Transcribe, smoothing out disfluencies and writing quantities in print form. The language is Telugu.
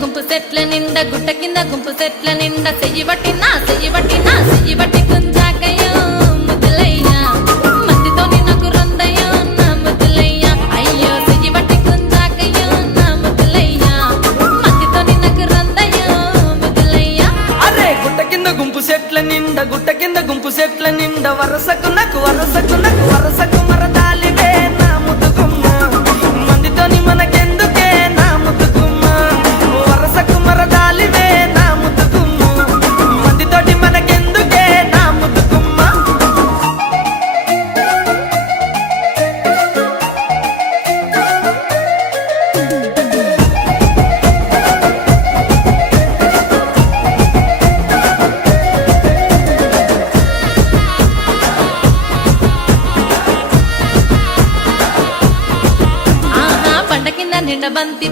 గుంపు సెట్ల నిండా గుట్ట కింద గుంపు సెట్ల నిండా చెయ్యి బట్టి కుంజాకయ్యో ముద్దులయ్యా మందితోని నాకు రొందయ్యో నా ముద్దులయ్యా అయ్యో చెయ్యి బట్టి కుంజాకయ్యో నా ముద్దులయ్యా మందితోని నాకు రొందయ్యో ముద్దులయ్యా అరే గుట్ట కింద గుంపు సెట్ల నిండా వరసకు మరదాలివే నా ముద్దుగుమ్మ మందితోని మనకెందుకే నా ముద్దుగుమ్మ వరసకు మరదాలివే నా ముద్దుగుమ్మ మందితోటి మనకెందుకే నా ముద్దుగుమ్మ పండ కింద నిండ బంతి